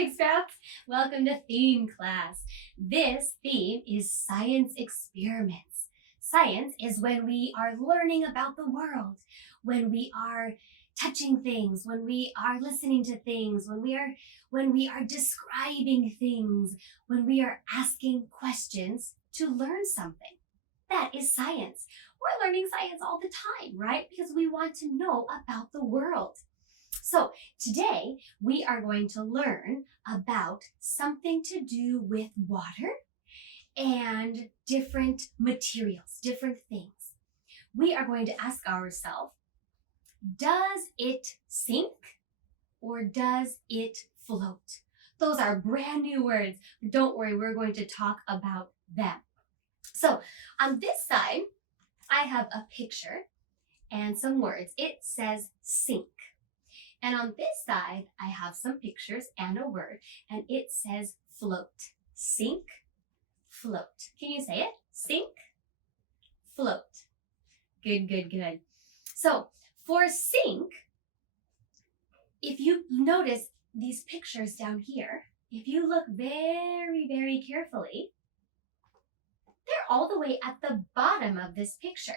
morning, Sprouts. Welcome to theme class. This theme is science experiments. Science is when we are learning about the world, when we are touching things, when we are listening to things, when we are describing things, when we are asking questions to learn something. That is science. We're learning science all the time, right? Because we want to know about the world. So today we are going to learn about something to do with water and different materials, different things. We are going to ask ourselves, does it sink or does it float? Those are brand new words. Don't worry, we're going to talk about them. So on this side, I have a picture and some words. It says sink. And on this side, I have some pictures and a word, and it says float. Sink, float. Can you say it? Sink, float. Good, good, good. So for sink, if you notice these pictures down here, if you look very, very carefully, they're all the way at the bottom of this picture.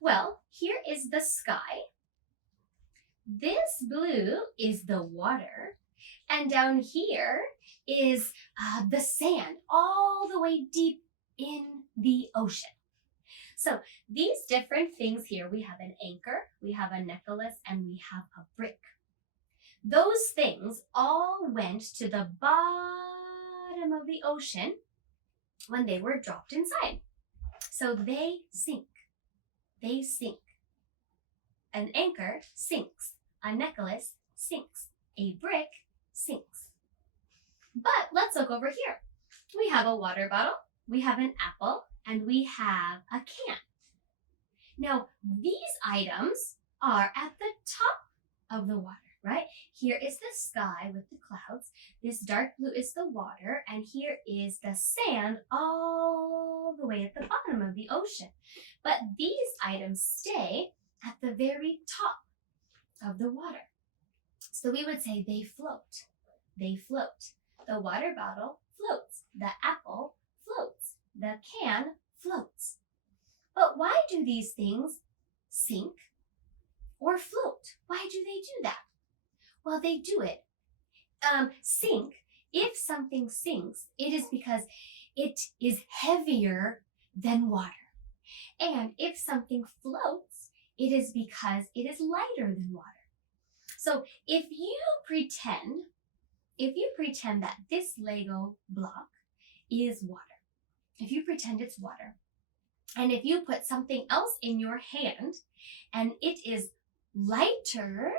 Well, here is the sky. This blue is the water, and down here is the sand all the way deep in the ocean. So these different things here, we have an anchor, we have a necklace, and we have a brick. Those things all went to the bottom of the ocean when they were dropped inside. So they sink. They sink. An anchor sinks. A necklace sinks. A brick sinks. But let's look over here. We have a water bottle, we have an apple, and we have a can. Now, these items are at the top of the water, right? Here is the sky with the clouds. This dark blue is the water, and here is the sand all the way at the bottom of the ocean. But these items stay at the very top of the water. So we would say they float. They float. The water bottle floats. The apple floats. The can floats. But why do these things sink or float? Why do they do that? Well, they do it. Sink. If something sinks, it is because it is heavier than water. And if something floats, it is because it is lighter than water. So if you pretend that this Lego block is water, if you pretend it's water, and if you put something else in your hand and it is lighter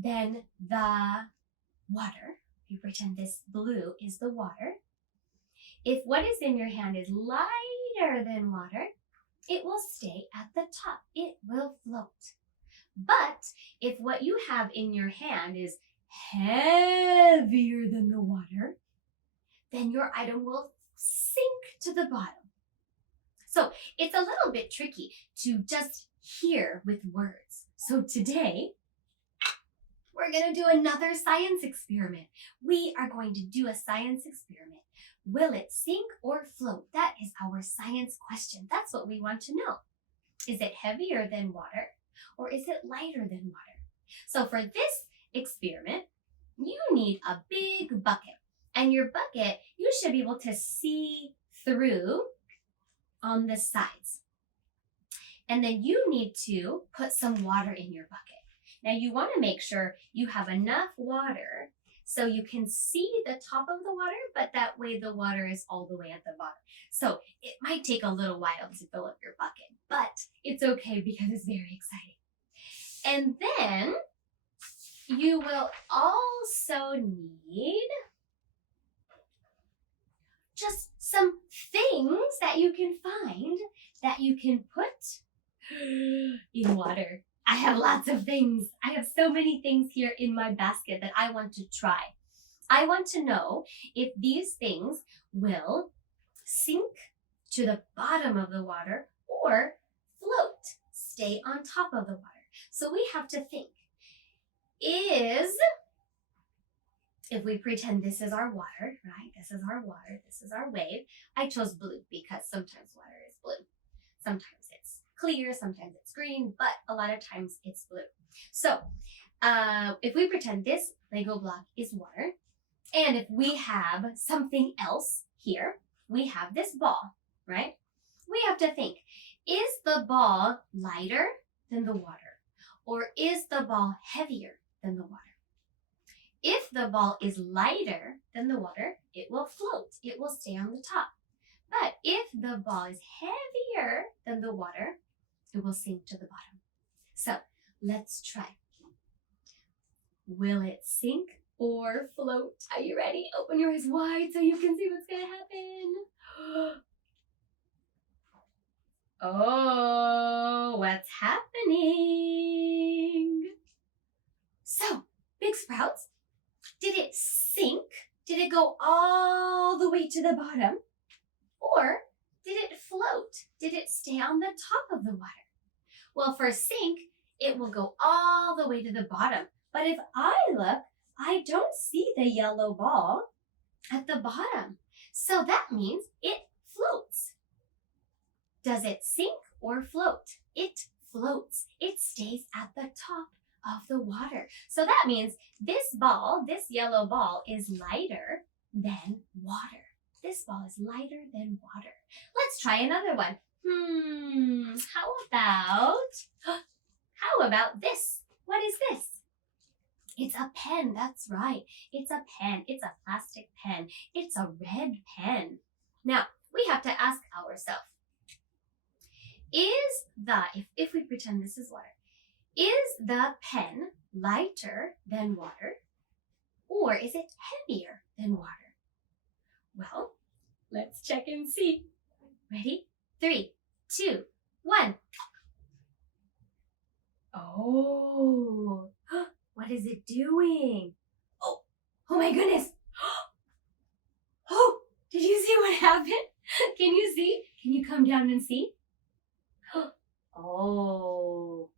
than the water, you pretend this blue is the water, if what is in your hand is lighter than water, it will stay at the top. It will float. But if what you have in your hand is heavier than the water, then your item will sink to the bottom. So it's a little bit tricky to just hear with words. So today, we're going to do another science experiment. We are going to do a science experiment. Will it sink or float? That is our science question. That's what we want to know. Is it heavier than water or is it lighter than water? So for this experiment, you need a big bucket. And your bucket, you should be able to see through on the sides. And then you need to put some water in your bucket. Now you want to make sure you have enough water so you can see the top of the water, but that way the water is all the way at the bottom. So it might take a little while to fill up your bucket, but it's okay because it's very exciting. And then you will also need just some things that you can find that you can put in water. I have lots of things. I have so many things here in my basket that I want to try. I want to know if these things will sink to the bottom of the water or float, stay on top of the water. So we have to think, is if we pretend this is our water, right? This is our water, this is our wave. I chose blue because sometimes water is blue. Sometimes it's clear, sometimes it's green, but a lot of times it's blue. So if we pretend this Lego block is water, and if we have something else here, we have this ball, right? We have to think, is the ball lighter than the water? Or is the ball heavier than the water? If the ball is lighter than the water, it will float. It will stay on the top. But if the ball is heavier than the water, it will sink to the bottom. So let's try. Will it sink or float? Are you ready? Open your eyes wide so you can see what's going to happen. Oh, what's happening? So, big sprouts, did it sink? Did it go all the way to the bottom? Or did it float? Did it stay on the top of the water? Well, for sink, it will go all the way to the bottom. But if I look, I don't see the yellow ball at the bottom. So that means it floats. Does it sink or float? It floats. It stays at the top of the water. So that means this ball, this yellow ball, is lighter than water. This ball is lighter than water. Let's try another one. How about this? What is this? It's a pen, that's right. It's a pen. It's a plastic pen. It's a red pen. Now, we have to ask ourselves, if we pretend this is water, is the pen lighter than water? Or is it heavier than water? Well, let's check and see. Ready? 3, 2, 1. Oh, what is it doing? Oh my goodness. Oh, did you see what happened? Can you see? Can you come down and see? Oh,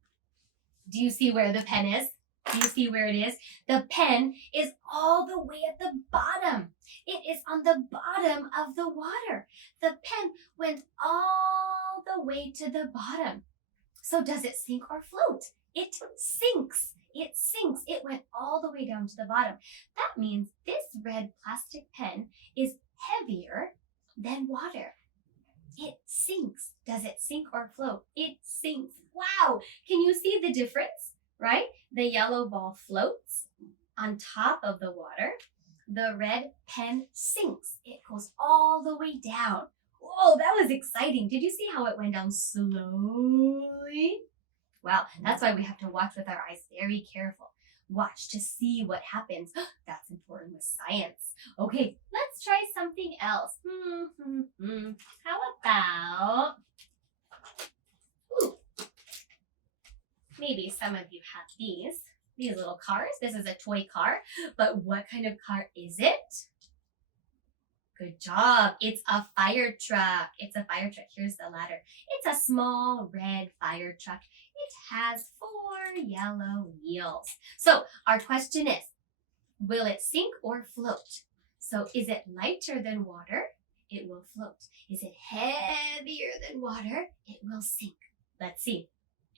do you see where the pen is? Do you see where it is? The pen is all the way at the bottom. It is on the bottom of the water. The pen went all the way to the bottom. So does it sink or float? It sinks. It sinks. It went all the way down to the bottom. That means this red plastic pen is heavier than water. It sinks. Does it sink or float? It sinks. Wow! Can you see the difference? Right? The yellow ball floats on top of the water. The red pen sinks. It goes all the way down. Whoa, that was exciting. Did you see how it went down slowly? Wow, that's why we have to watch with our eyes very careful. Watch to see what happens. That's important with science. Okay, let's try something else. How about... Maybe some of you have these little cars. This is a toy car, but what kind of car is it? Good job. It's a fire truck. It's a fire truck. Here's the ladder. It's a small red fire truck. It has 4 yellow wheels. So our question is, will it sink or float? So is it lighter than water? It will float. Is it heavier than water? It will sink. Let's see.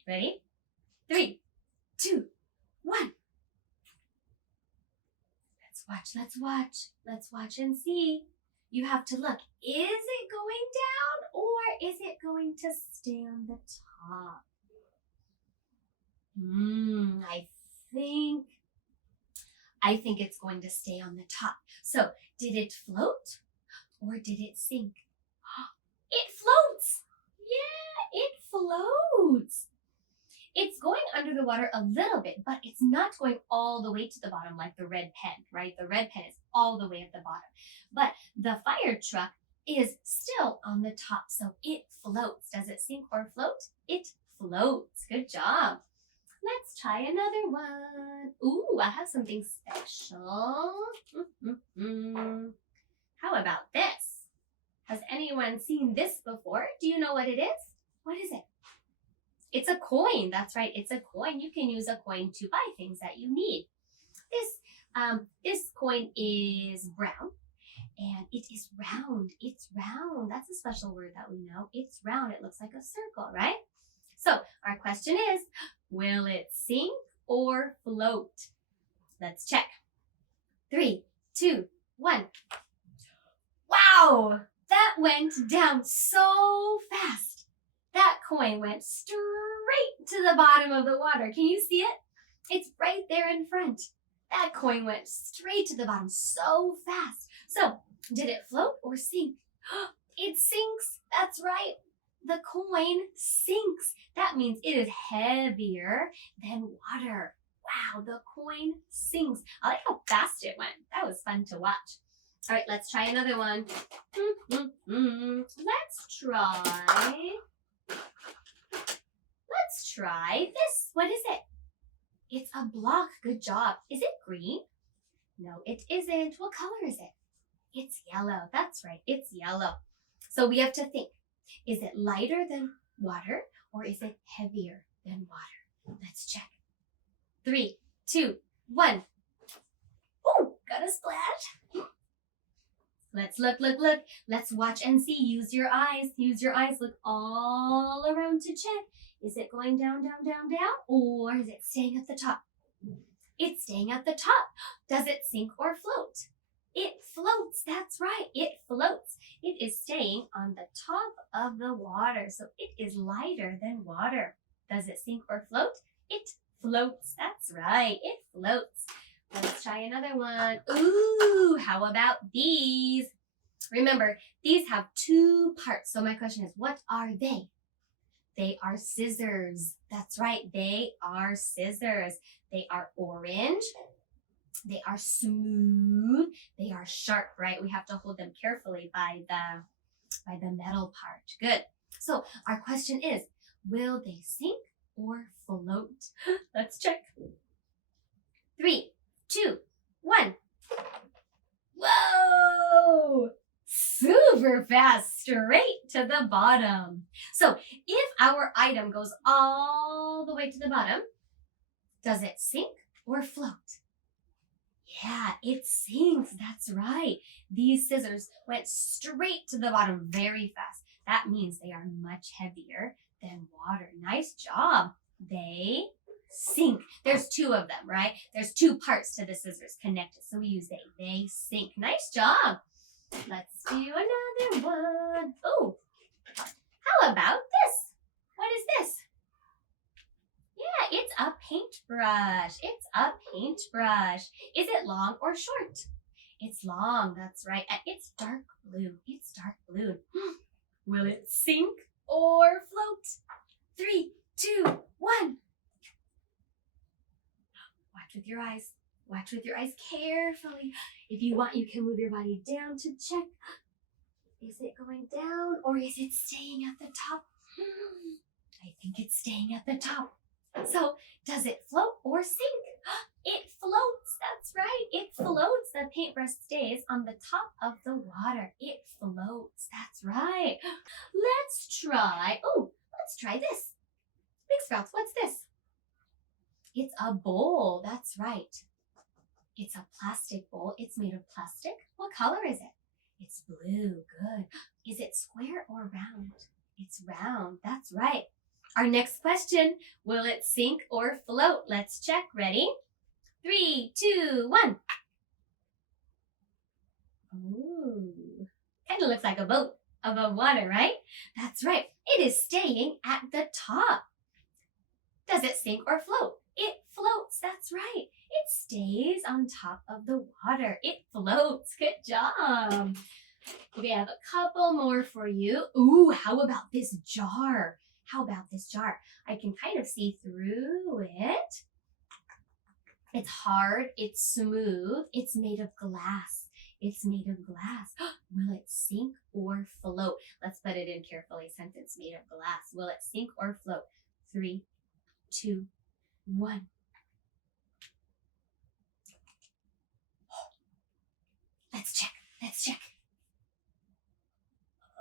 Ready? 3, 2, 1. Let's watch and see. You have to look. Is it going down or is it going to stay on the top? I think it's going to stay on the top. So, did it float or did it sink? It floats. Yeah, it floats. It's going under the water a little bit, but it's not going all the way to the bottom like the red pen, right? The red pen is all the way at the bottom. But the fire truck is still on the top, so it floats. Does it sink or float? It floats. Good job. Let's try another one. Ooh, I have something special. How about this? Has anyone seen this before? Do you know what it is? What is it? It's a coin. That's right. It's a coin. You can use a coin to buy things that you need. This This coin is brown. And it is round. It's round. That's a special word that we know. It's round. It looks like a circle, right? So our question is, will it sink or float? Let's check. 3, 2, 1. Wow! That went down so fast. That coin went straight to the bottom of the water. Can you see it? It's right there in front. That coin went straight to the bottom so fast. So, did it float or sink? It sinks. That's right. The coin sinks. That means it is heavier than water. Wow, the coin sinks. I like how fast it went. That was fun to watch. All right, let's try another one. Let's try this. What is it? It's a block. Good job. Is it green? No, it isn't. What color is it? It's yellow. That's right. It's yellow. So we have to think. Is it lighter than water or is it heavier than water? Let's check. 3, 2, 1. Oh, got a splash. Let's look. Let's watch and see. Use your eyes. Look all around to check. Is it going down, or is it staying at the top? It's staying at the top. Does it sink or float? It floats. That's right. It floats. It is staying on the top of the water. So it is lighter than water. Does it sink or float? It floats. That's right. It floats. Let's try another one. Ooh, how about these? Remember, these have 2 parts. So my question is, what are they? They are scissors. That's right. They are scissors. They are orange. They are smooth. They are sharp, right? We have to hold them carefully by the metal part. Good. So our question is, will they sink or float? Let's check. 3, 2, 1. Whoa! Super fast, straight to the bottom. So if our item goes all the way to the bottom, does it sink or float? Yeah, it sinks. That's right. These scissors went straight to the bottom very fast. That means they are much heavier than water. Nice job. They sink. There's 2 of them, right? There's 2 parts to the scissors connected. So we use they. They sink. Nice job. Let's do another one. Oh, how about this? What is this? Yeah, it's a paintbrush. It's a paintbrush. Is it long or short? It's long, that's right. And it's dark blue. It's dark blue. Will it sink or float? 3, 2, 1. Watch with your eyes. Watch with your eyes carefully. If you want, you can move your body down to check. Is it going down or is it staying at the top? I think it's staying at the top. So, does it float or sink? It floats. That's right. It floats. The paintbrush stays on the top of the water. It floats. That's right. Let's try this. Big Sprouts, what's this? It's a bowl. That's right. It's a plastic bowl. It's made of plastic. What color is it? It's blue. Good. Is it square or round? It's round. That's right. Our next question, will it sink or float? Let's check. Ready? 3, 2, 1. Ooh, kind of looks like a boat above water, right? That's right. It is staying at the top. Does it sink or float? It floats. That's right. It stays on top of the water. It floats. Good job. We have a couple more for you. Ooh, how about this jar? I can kind of see through it. It's hard. It's smooth. It's made of glass. Will it sink or float? Let's put it in carefully. Sentence made of glass. Will it sink or float? 3, 2, 1. Let's check.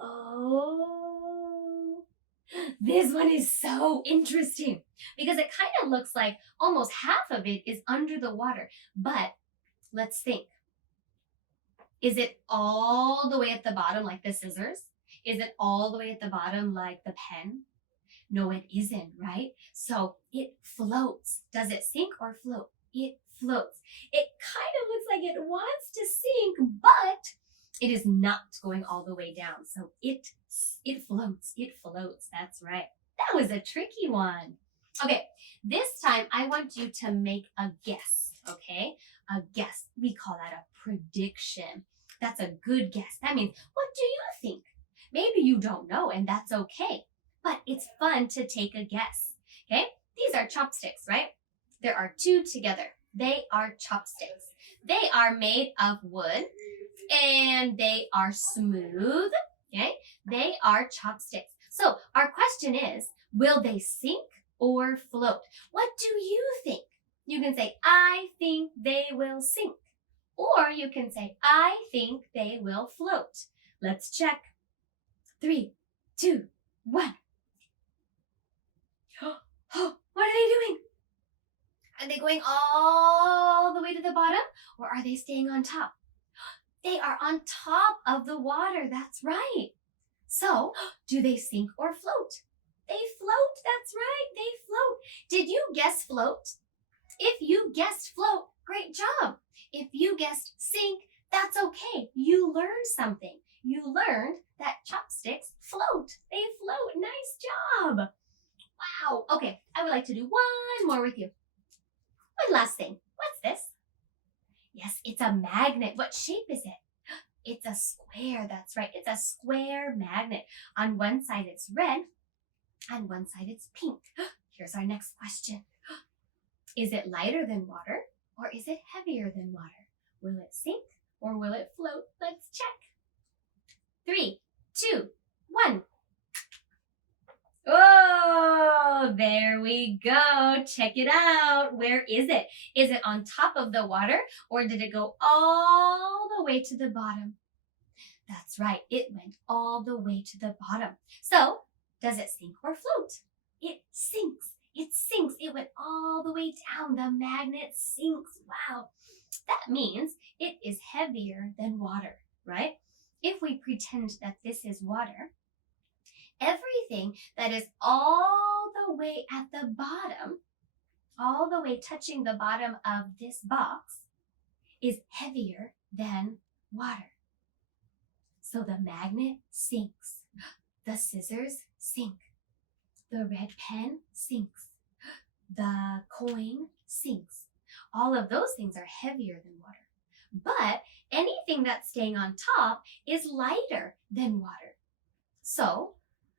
Oh, this one is so interesting because it kind of looks like almost half of it is under the water, but Let's think. Is it all the way at the bottom like the scissors? Is it all the way at the bottom like the pen? No, it isn't, right? So it floats. Does it sink or float? It floats. It kind of looks like it wants to sink, but it is not going all the way down. So it floats. It floats. That's right. That was a tricky one. Okay, this time I want you to make a guess, okay? A guess. We call that a prediction. That's a good guess. That means, what do you think? Maybe you don't know, and that's okay. But it's fun to take a guess, okay? These are chopsticks, right? There are two together. They are chopsticks. They are made of wood, and they are smooth, okay? They are chopsticks. So our question is, will they sink or float? What do you think? You can say, I think they will sink. Or you can say, I think they will float. Let's check. 3, 2, 1. Oh, what are they doing? Are they going all the way to the bottom, or are they staying on top? They are on top of the water. That's right. So, do they sink or float? They float. That's right. They float. Did you guess float? If you guessed float, great job. If you guessed sink, that's okay. You learned something. You learned that chopsticks float. They float. Nice job. Wow. Okay, I would like to do one more with you. One last thing. What's this? Yes, it's a magnet. What shape is it? It's a square. That's right. It's a square magnet. On one side it's red, on one side it's pink. Here's our next question. Is it lighter than water, or is it heavier than water? Will it sink or will it float? Let's check. 3, 2, 1. Oh, there we go. Check it out. Where is it? Is it on top of the water, or did it go all the way to the bottom? That's right. It went all the way to the bottom. So, does it sink or float? It sinks. It sinks. It went all the way down. The magnet sinks. Wow. That means it is heavier than water, right? If we pretend that this is water, everything that is all the way at the bottom, all the way touching the bottom of this box, is heavier than water. So the magnet sinks. The scissors sink. The red pen sinks. The coin sinks. All of those things are heavier than water. But anything that's staying on top is lighter than water. So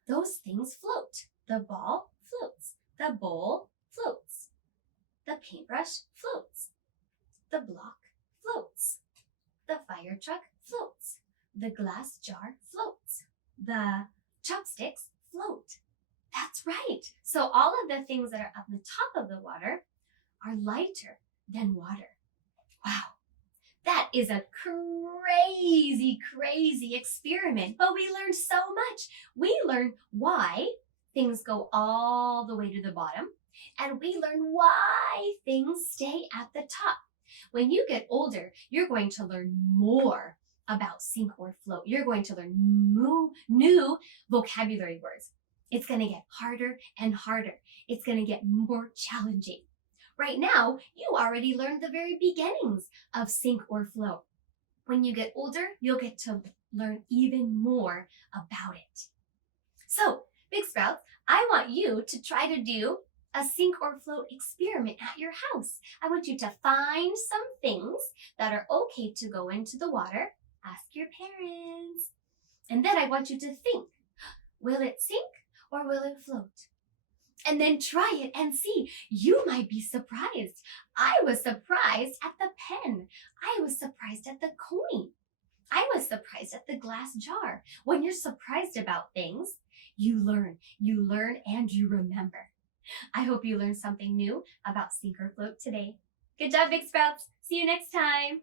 those things float. The ball floats. The bowl floats. The paintbrush floats. The block floats. The fire truck floats. The glass jar floats. The chopsticks float. That's right. So all of the things that are up the top of the water are lighter than water. Wow. That is a crazy experiment, but we learned so much. We learned why things go all the way to the bottom, and we learned why things stay at the top. When you get older, you're going to learn more about sink or float. You're going to learn new vocabulary words. It's going to get harder and harder. It's going to get more challenging. Right now, you already learned the very beginnings of sink or float. When you get older, you'll get to learn even more about it. So, Big Sprouts, I want you to try to do a sink or float experiment at your house. I want you to find some things that are okay to go into the water. Ask your parents. And then I want you to think, will it sink or will it float? And then try it and see. You might be surprised. I was surprised at the pen. I was surprised at the coin. I was surprised at the glass jar. When you're surprised about things, you learn and you remember. I hope you learned something new about sink or float today. Good job, Big Sprouts. See you next time.